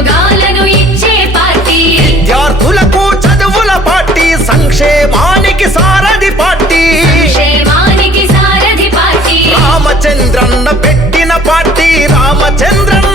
ఉద్యోగాలను ఇచ్చే పార్టీ, విద్యార్థులకు చదువుల పార్టీ, సంక్షేమానికి సారథి పార్టీ, సంక్షేమానికి సారథి పార్టీ, రామచంద్రన్న పెట్టిన పార్టీ, రామచంద్రన్న